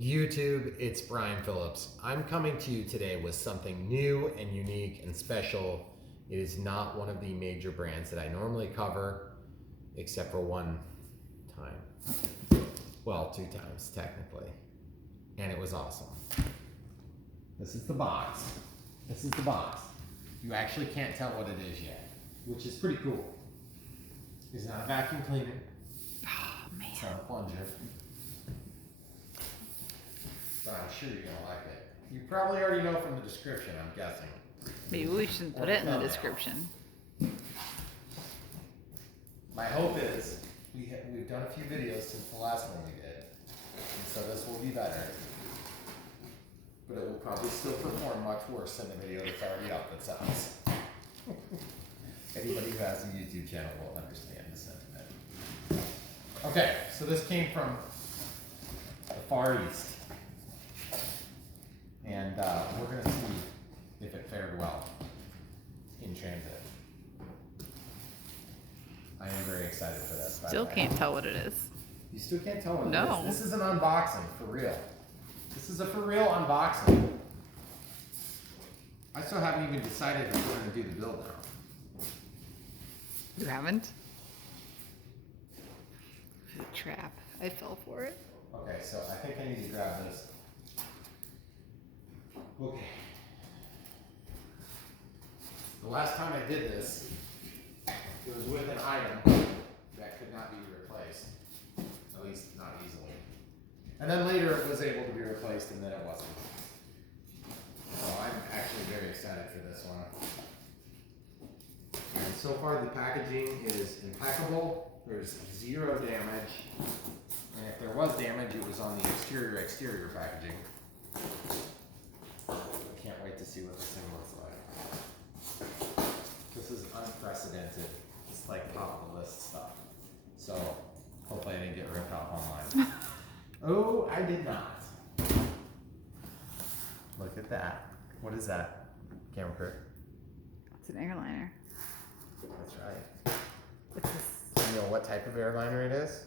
YouTube, it's Brian Phillips. I'm coming to you today with something new and unique and special. It is not one of the major brands that I normally cover, except for one time. Well, 2 times technically. And it was awesome. This is the box. This is the box. You actually can't tell what it is yet, which is pretty cool. It's not a vacuum cleaner. Oh, man. It's not a plunger. But I'm sure you're gonna like it. You probably already know from the description, I'm guessing. Maybe we shouldn't put it in the description. My hope is we've done a few videos since the last one we did, and so this will be better. But it will probably still perform much worse than the video that's already up that sucks. Anybody who has a YouTube channel will understand the sentiment. Okay, so this came from the Far East. And we're going to see if it fared well in transit. I am very excited for this. Still can't tell what it is. You still can't tell what it No. is? This is an unboxing, for real. This is a for real unboxing. I still haven't even decided if we're going to do the build now. You haven't? It's a trap. I fell for it. Okay, so I think I need to grab this. Okay. The last time I did this, it was with an item that could not be replaced. At least not easily. And then later it was able to be replaced and then it wasn't. So I'm actually very excited for this one. And so far the packaging is impeccable. There's 0 damage. And if there was damage, it was on the exterior packaging. Can't wait to see what this thing looks like. This is unprecedented. It's like top of the list stuff. So hopefully I didn't get ripped off online. Oh, I did not. Look at that. What is that? Camera crew. It's an airliner. That's right. It's Do you know what type of airliner it is?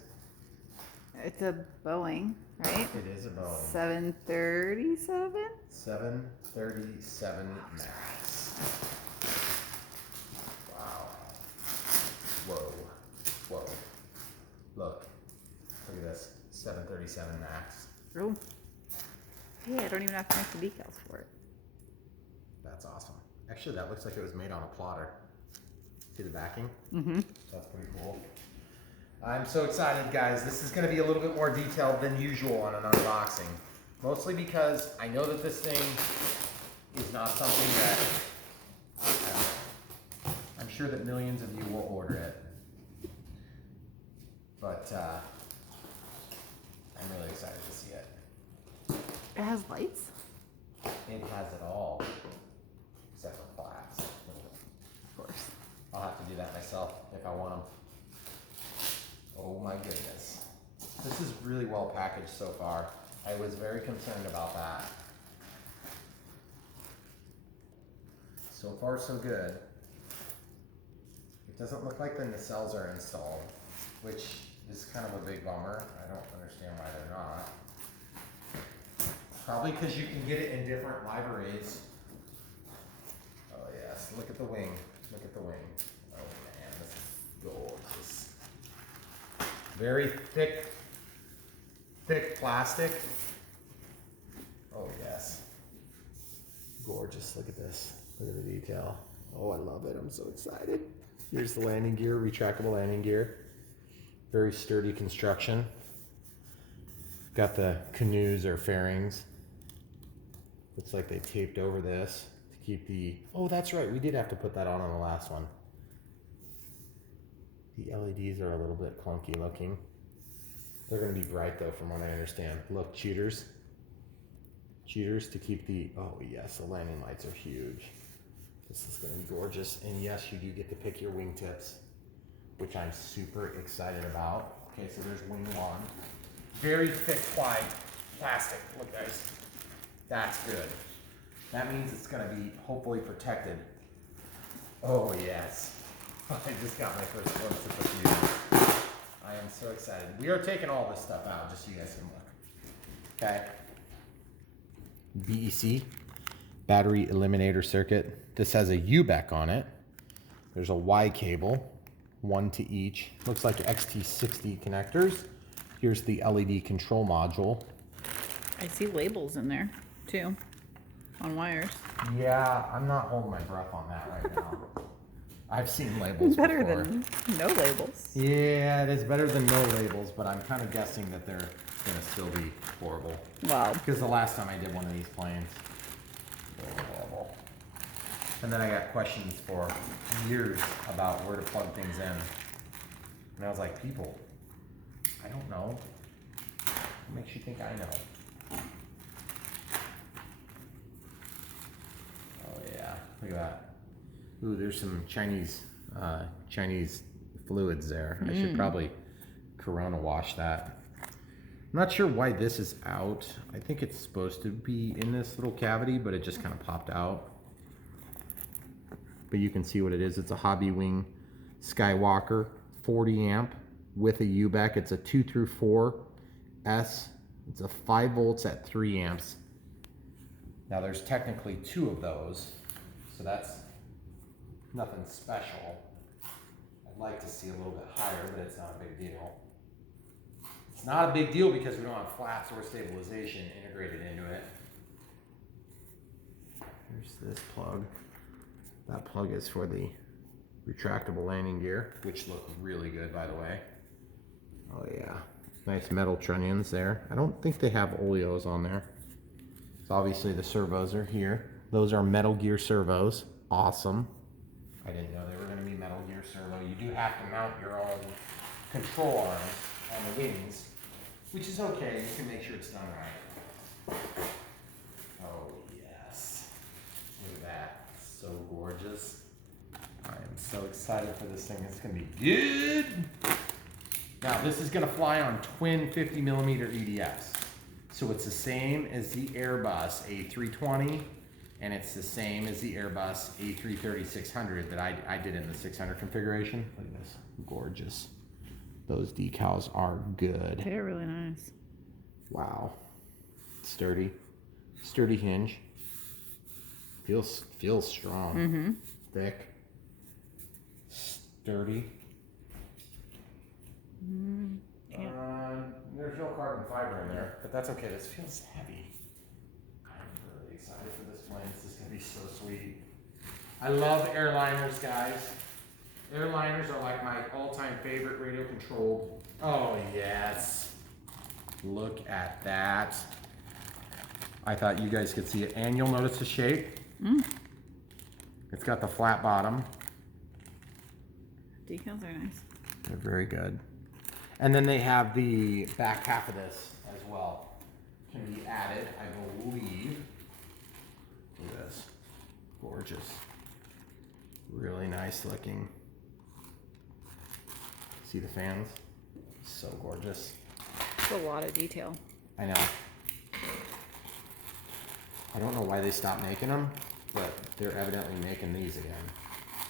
a Boeing, right? It is a Boeing. 737? 737 Max. Wow. Whoa. Whoa. Look at this. 737 Max. Oh. Hey, I don't even have to make the decals for it. That's awesome. Actually, that looks like it was made on a plotter. See the backing? Mm-hmm. That's pretty cool. I'm so excited, guys. This is going to be a little bit more detailed than usual on an unboxing. Mostly because I know that this thing is not something that I'm sure that millions of you will order it. But I'm really excited to see it. It has lights? It has it all, except for flaps. Of course. I'll have to do that myself if I want them. Oh my goodness. This is really well packaged so far. I was very concerned about that. So far so good. It doesn't look like the nacelles are installed, which is kind of a big bummer. I don't understand why they're not. Probably because you can get it in different liveries. Oh yes, look at the wing. Look at the wing. Oh man, this is gorgeous. Very thick plastic. Oh yes. Gorgeous, look at this. Look at the detail. Oh, I love it, I'm so excited. Here's the landing gear, retractable landing gear. Very sturdy construction. Got the canoes or fairings. Looks like they taped over this to keep the, oh that's right, we did have to put that on the last one. The LEDs are a little bit clunky looking. They're going to be bright though from what I understand. Look, cheaters. Cheaters to keep the, oh yes, the landing lights are huge. This is going to be gorgeous. And yes, you do get to pick your wingtips, which I'm super excited about. Okay, so there's wing 1. Very thick plastic. Look guys, that's good. That means it's going to be hopefully protected. Oh yes. I just got my first glimpse of the view. I am so excited. We are taking all this stuff out just so you guys can look. Okay? BEC, battery eliminator circuit. This has a UBEC on it. There's a Y cable, one to each. Looks like XT60 connectors. Here's the LED control module. I see labels in there too, on wires. Yeah, I'm not holding my breath on that right now. I've seen labels Better before. than no labels. Yeah, it is better than no labels, but I'm kind of guessing that they're going to still be horrible. Wow. Because the last time I did one of these planes, they were horrible. And then I got questions for years about where to plug things in. And I was like, people, I don't know. What makes you think I know? Oh yeah, look at that. Ooh, there's some Chinese fluids there. I should probably Corona wash that. I'm not sure why this is out. I think it's supposed to be in this little cavity, but it just kind of popped out. But you can see what it is. It's a Hobby Wing Skywalker, 40 amp with a UBEC. It's a 2 through 4 S. It's a 5 volts at 3 amps. Now there's technically 2 of those, so that's nothing special. I'd like to see a little bit higher, but it's not a big deal. It's not a big deal because we don't have flaps or stabilization integrated into it. Here's this plug. That plug is for the retractable landing gear, which look really good, by the way. Oh yeah, nice metal trunnions there. I don't think they have oleos on there. So obviously the servos are here. Those are Metal Gear servos. Awesome. I didn't know they were going to be Metal Gear servo. You do have to mount your own control arms on the wings, which is okay. You can make sure it's done right. Oh yes. Look at that. So gorgeous. I am so excited for this thing. It's going to be good. Now this is going to fly on twin 50mm EDFs. So it's the same as the Airbus A320, and it's the same as the Airbus A330-600 that I did in the 600 configuration. Look at this, gorgeous. Those decals are good. They're really nice. Wow, sturdy hinge. Feels strong, thick, sturdy. Yeah. There's no carbon fiber in there, but that's okay. This feels heavy. I'm really excited for this plane. This is going to be so sweet. I love Airliners, guys. Airliners are like my all-time favorite radio controlled. Oh, yes. Look at that. I thought you guys could see it. And you'll notice the shape. It's got the flat bottom. Decals are nice. They're very good. And then they have the back half of this as well. Can be added, I believe. Look at this. Gorgeous. Really nice looking. See the fans? So gorgeous. It's a lot of detail. I know. I don't know why they stopped making them, but they're evidently making these again.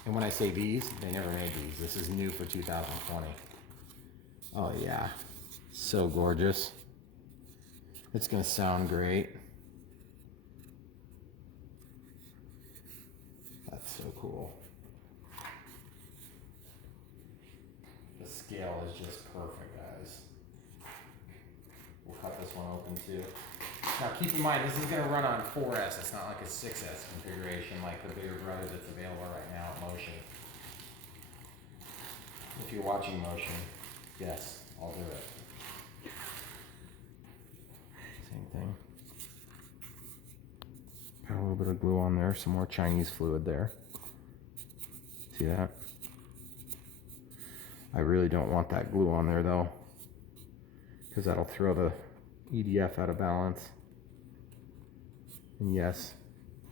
And when I say these, they never made these. This is new for 2020. Oh yeah, so gorgeous. It's gonna sound great. That's so cool. The scale is just perfect, guys. We'll cut this one open too. Now keep in mind, this is gonna run on 4S. It's not like a 6S configuration like the bigger brother that's available right now at Motion. If you're watching Motion, yes, I'll do it. Same thing. Got a little bit of glue on there, some more Chinese fluid there. See that? I really don't want that glue on there though, because that'll throw the EDF out of balance. And yes,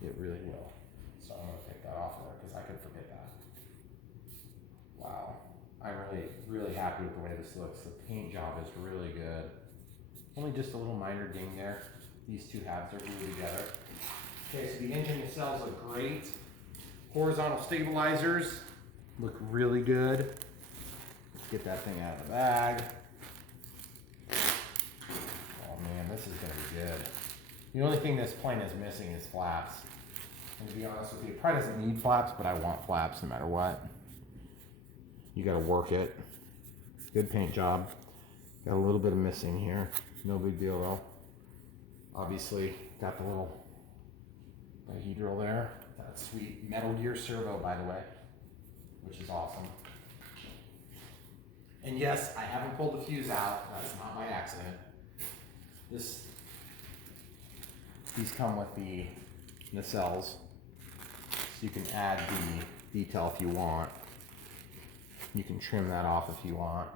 it really will. So I'm going to take that off there because I could forget that. Wow. I'm really happy with the way this looks. The paint job is really good. Only just a little minor ding there. These two halves are glued together. Okay, so the engine itself look great. Horizontal stabilizers look really good. Let's get that thing out of the bag. Oh man, this is going to be good. The only thing this plane is missing is flaps. And to be honest with you, it probably doesn't need flaps, but I want flaps no matter what. You gotta work it. Good paint job. Got a little bit of missing here. No big deal though. Obviously, got the little dihedral there. That sweet Metal Gear servo, by the way, which is awesome. And yes, I haven't pulled the fuse out. That's not by accident. These come with the nacelles, so you can add the detail if you want. You can trim that off if you want.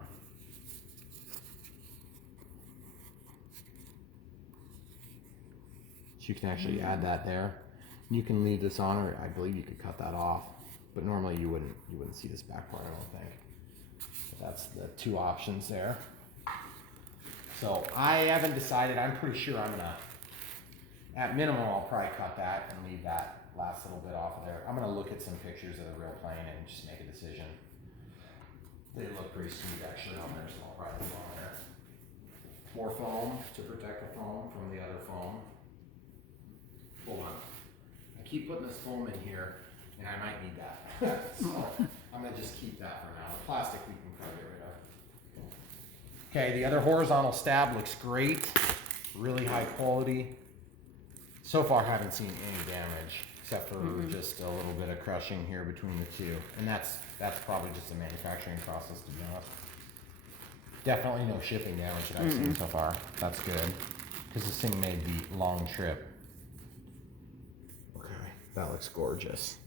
So you can actually add that there. You can leave this on, or I believe you could cut that off. But normally you wouldn't see this back part, I don't think. But that's the two options there. So I haven't decided. I'm pretty sure I'm gonna, at minimum, I'll probably cut that and leave that last little bit off of there. I'm gonna look at some pictures of the real plane and just make a decision. They look pretty sweet actually on there, so I'll probably leave them on there. More foam to protect the foam from the other foam. Hold on. I keep putting this foam in here, and I might need that. So I'm gonna just keep that for now. The plastic we can probably get rid of. Okay, the other horizontal stab looks great. Really high quality. So far, haven't seen any damage, except for just a little bit of crushing here between the two. And that's probably just a manufacturing process, to be honest. Definitely no shipping damage that I've seen so far. That's good, because this thing made the long trip. Okay, that looks gorgeous.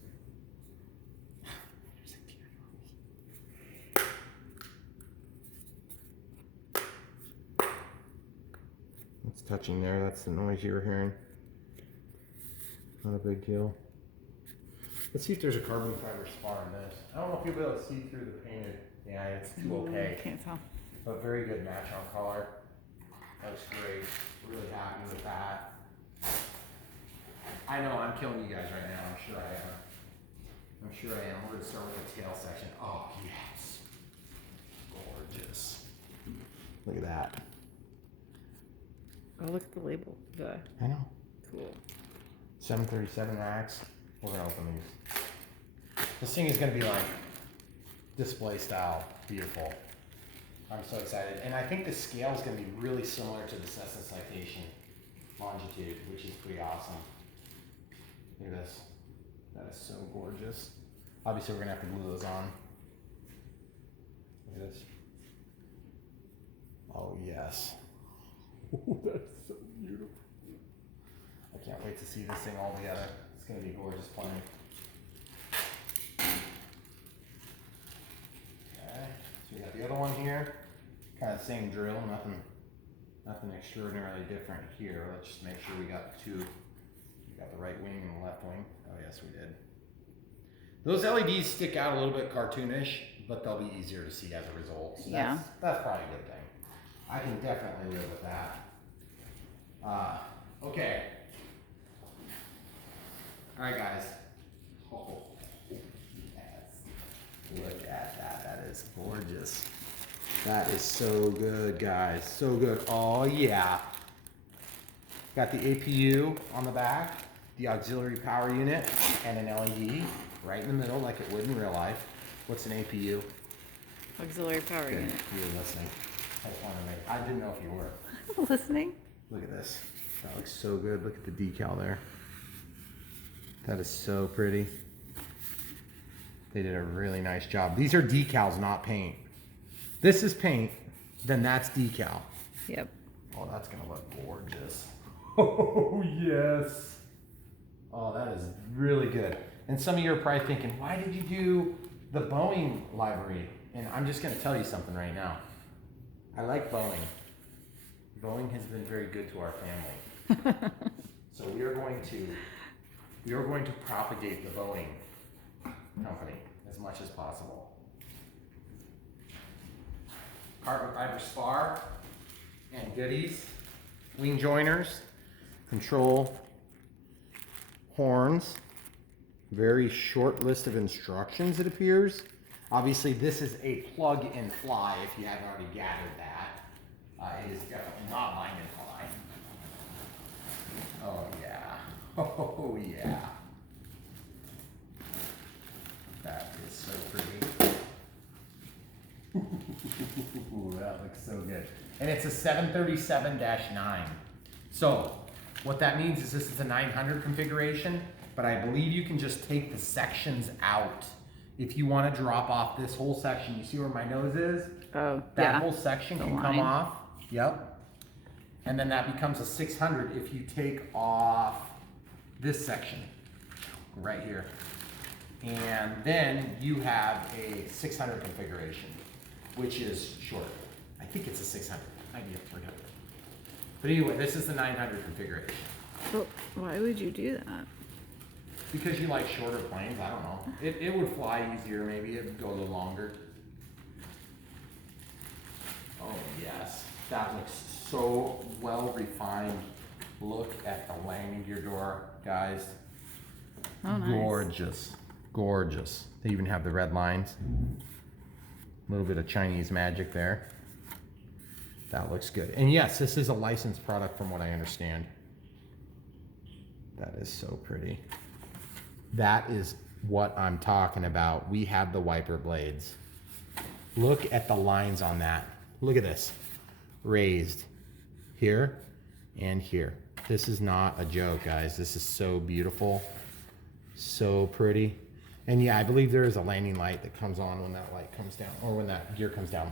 It's touching there. That's the noise you were hearing. Not a big deal. Let's see if there's a carbon fiber spar in this. I don't know if you'll be able to see through the painted. Yeah, it's too opaque. Can't tell. But very good match on color. Looks great. Really happy with that. I know I'm killing you guys right now. I'm sure I am. I'm sure I am. We're going to start with the tail section. Oh, yes. Gorgeous. Look at that. Oh, look at the label. I know. Cool. 737 racks. We're going to open these. This thing is going to be like display style. Beautiful. I'm so excited. And I think the scale is going to be really similar to the Cessna Citation longitude, which is pretty awesome. Look at this. That is so gorgeous. Obviously, we're going to have to glue those on. Look at this. Oh, yes. Ooh, that's so beautiful. I can't wait to see this thing all together. It's going to be a gorgeous plane. Okay, so we got the other one here. Kind of same drill, nothing extraordinarily different here. Let's just make sure we got the two. We got the right wing and the left wing. Oh yes, we did. Those LEDs stick out a little bit cartoonish, but they'll be easier to see as a result. So Yeah. That's probably a good thing. I can definitely live with that. Okay. All right, guys. Oh, yes. Look at that. That is gorgeous. That is so good, guys. So good. Oh, yeah. Got the APU on the back, the auxiliary power unit, and an LED right in the middle like it would in real life. What's an APU? Auxiliary power Good. unit. You were listening. I didn't know if you were. Listening? Look at this. That looks so good. Look at the decal there. That is so pretty. They did a really nice job. These are decals, not paint. This is paint, then that's decal. Yep. Oh, that's gonna look gorgeous. Oh, yes. Oh, that is really good. And some of you are probably thinking, why did you do the Boeing livery? And I'm just gonna tell you something right now. I like Boeing. Boeing has been very good to our family. So we are going to propagate the Boeing company as much as possible. Carbon fiber spar and goodies, wing joiners, control horns, very short list of instructions it appears. Obviously this is a plug and fly if you haven't already gathered that. It is definitely not bind and fly. Oh yeah. That is so pretty. Ooh, that looks so good. And it's a 737-9. So what that means is this is a 900 configuration, but I believe you can just take the sections out. If you want to drop off this whole section, you see where my nose is? Oh, That yeah. whole section The can line. come off. Yep. And then that becomes a 600 if you take off this section right here. And then you have a 600 configuration, which is short. I think it's a 600. Might be a 300. But anyway, this is the 900 configuration. Well, why would you do that? Because you like shorter planes, I don't know. It would fly easier, maybe it would go a little longer. Oh yes, that looks so well refined. Look at the landing gear door, guys. Oh, nice. Gorgeous, gorgeous. They even have the red lines. A little bit of Chinese magic there. That looks good. And yes, this is a licensed product from what I understand. That is so pretty. That is what I'm talking about. We have the wiper blades. Look at the lines on that. Look at this. Raised here and here. This is not a joke, guys. This is so beautiful. So pretty. And yeah, I believe there is a landing light that comes on when that light comes down, or when that gear comes down.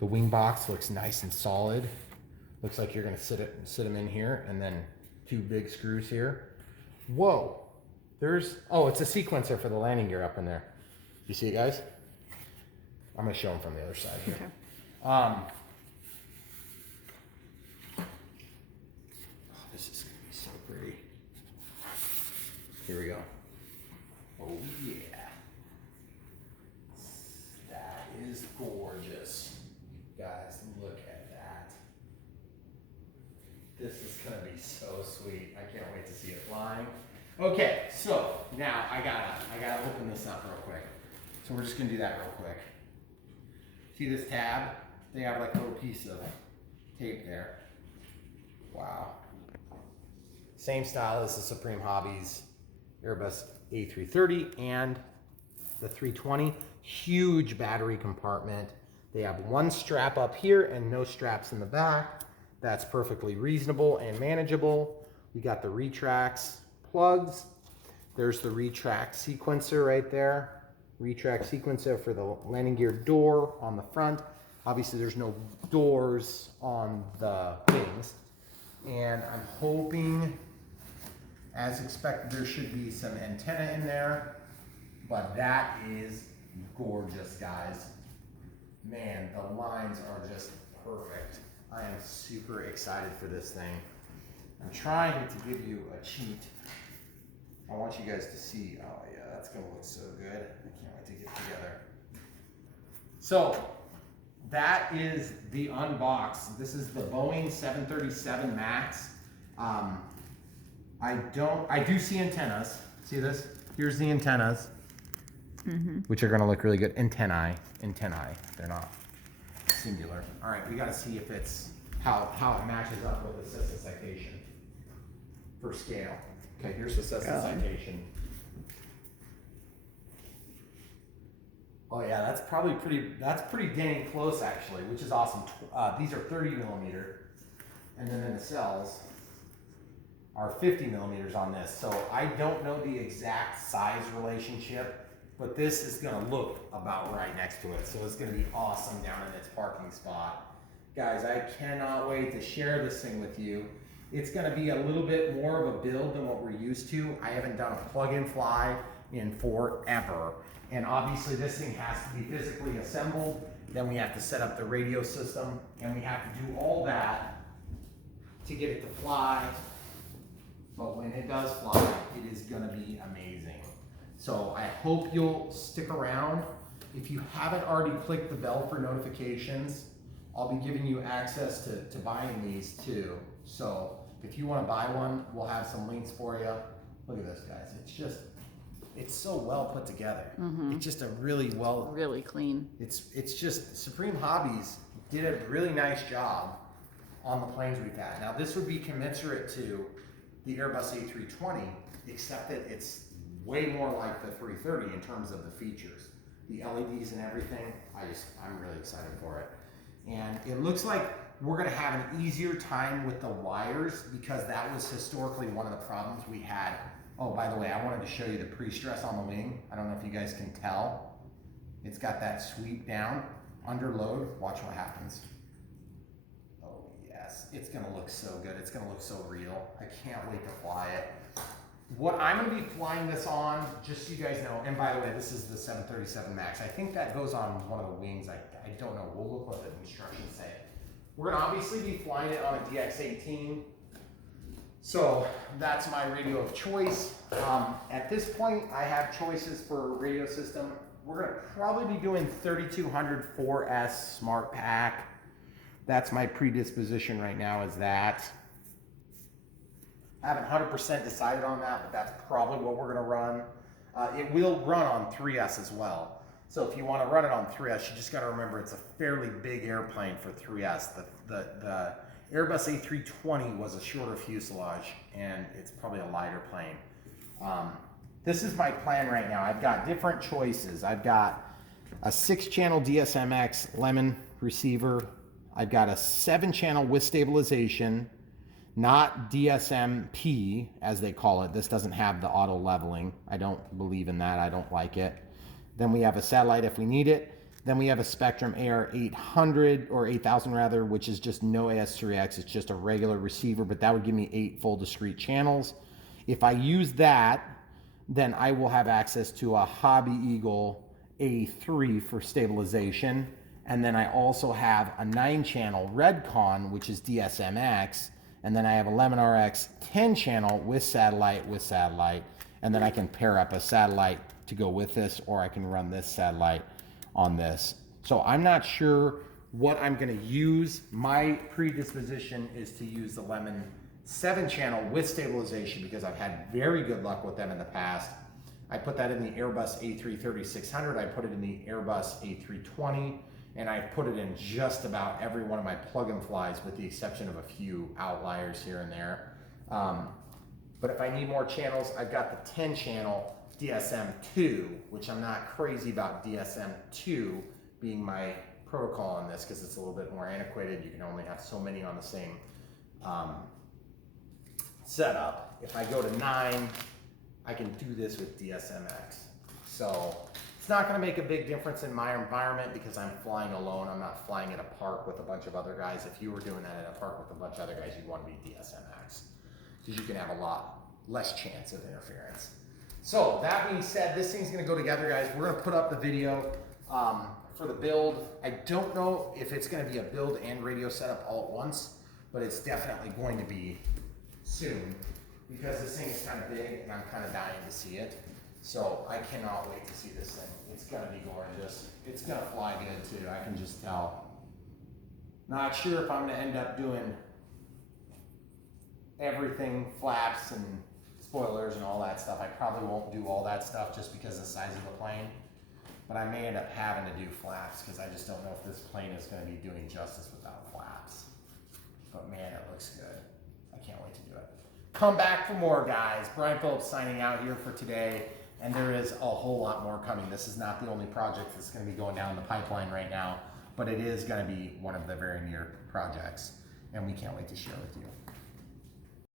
The wing box looks nice and solid. Looks like you're gonna sit them in here, and then 2 big screws here. Whoa. Oh, it's a sequencer for the landing gear up in there. You see it, guys? I'm gonna show them from the other side here. Okay. Oh, this is gonna be so pretty. Here we go. Oh yeah. That is gorgeous. Guys, look at that. This is gonna be so sweet. I can't wait to see it flying. Okay, so now I gotta open this up real quick. So we're just gonna do that real quick. See this tab? They have like a little piece of tape there. Wow. Same style as the Supreme-Hobbies Airbus A330 and the 320. Huge battery compartment. They have 1 strap up here and no straps in the back. That's perfectly reasonable and manageable. We got the retracts plugs. There's the retract sequencer right there. Retract sequencer for the landing gear door on the front. Obviously there's no doors on the wings. And I'm hoping, as expected, there should be some antenna in there. But that is gorgeous, guys. Man, the lines are just perfect. I am super excited for this thing. I'm trying to give you a cheat. I want you guys to see. Oh yeah, that's gonna look so good. I can't wait to get it together. So that is the unbox. This is the Boeing 737 MAX. I do see antennas. See this? Here's the antennas, which are gonna look really good. Antennae. They're not singular. All right, we gotta see if it's how it matches up with the Cessna citation for scale. Okay, here's the Cessna citation. Oh yeah, that's pretty dang close actually, which is awesome. These are 30 millimeter, and then the nacelles are 50 millimeters on this. So I don't know the exact size relationship, but this is gonna look about right next to it. So it's gonna be awesome down in its parking spot. Guys, I cannot wait to share this thing with you. It's gonna be a little bit more of a build than what we're used to. I haven't done a plug-in fly in forever. And obviously this thing has to be physically assembled. Then we have to set up the radio system, and we have to do all that to get it to fly. But when it does fly, it is gonna be amazing. So I hope you'll stick around. If you haven't already clicked the bell for notifications, I'll be giving you access to buying these too. So if you wanna buy one, we'll have some links for you. Look at this, guys. It's so well put together. It's just a Really clean. It's just, Supreme-Hobbies did a really nice job on the planes we've had. Now this would be commensurate to the Airbus A320, except that it's way more like the 330 in terms of the features. The LEDs and everything, I'm really excited for it. And it looks like we're gonna have an easier time with the wires because that was historically one of the problems we had. Oh, by the way, I wanted to show you the pre-stress on the wing. I don't know if you guys can tell. It's got that sweep down, under load. Watch what happens. Oh yes, it's gonna look so good. It's gonna look so real. I can't wait to fly it. What I'm gonna be flying this on, just so you guys know, and by the way, this is the 737 MAX. I think that goes on one of the wings. I don't know. We'll look what the instructions say. We're gonna obviously be flying it on a DX-18. So that's my radio of choice. At this point, I have choices for radio system. We're gonna probably be doing 3200 4S Smart Pack. That's my predisposition right now is that. I haven't 100% decided on that, but that's probably what we're gonna run. It will run on 3S as well. So if you wanna run it on 3S, you just gotta remember it's a fairly big airplane for 3S. The Airbus A320 was a shorter fuselage and it's probably a lighter plane. This is my plan right now. I've got different choices. I've got a 6-channel DSMX Lemon receiver. I've got a 7-channel with stabilization, not DSMP as they call it. This doesn't have the auto leveling. I don't believe in that. I don't like it. Then we have a satellite if we need it. Then we have a Spectrum AR800 or 8000 rather, which is just no AS3X. It's just a regular receiver, but that would give me 8 full discrete channels. If I use that, then I will have access to a Hobby Eagle A3 for stabilization. And then I also have a 9-channel Redcon, which is DSMX. And then I have a Lemon RX 10-channel with satellite. And then I can pair up a satellite to go with this, or I can run this satellite on this. So I'm not sure what I'm gonna use. My predisposition is to use the Lemon 7-channel with stabilization because I've had very good luck with them in the past. I put that in the Airbus A330-600, I put it in the Airbus A320, and I put it in just about every one of my plug-and flies with the exception of a few outliers here and there. But if I need more channels, I've got the 10-channel DSM-2, which I'm not crazy about DSM-2 being my protocol on this because it's a little bit more antiquated. You can only have so many on the same setup. If I go to 9, I can do this with DSMX. So it's not going to make a big difference in my environment because I'm flying alone. I'm not flying in a park with a bunch of other guys. If you were doing that in a park with a bunch of other guys, you'd want to be DSMX because you can have a lot less chance of interference. So that being said, this thing's going to go together, guys. We're going to put up the video for the build. I don't know if it's going to be a build and radio setup all at once, but it's definitely going to be soon because this thing is kind of big and I'm kind of dying to see it. So I cannot wait to see this thing. It's going to be gorgeous. It's going to fly good too. I can just tell. Not sure if I'm going to end up doing everything, flaps and spoilers and all that stuff. I probably won't do all that stuff just because of the size of the plane. But I may end up having to do flaps because I just don't know if this plane is going to be doing justice without flaps. But man, it looks good. I can't wait to do it. Come back for more, guys. Brian Phillips signing out here for today. And there is a whole lot more coming. This is not the only project that's going to be going down the pipeline right now, but it is going to be one of the very near projects. And we can't wait to share with you.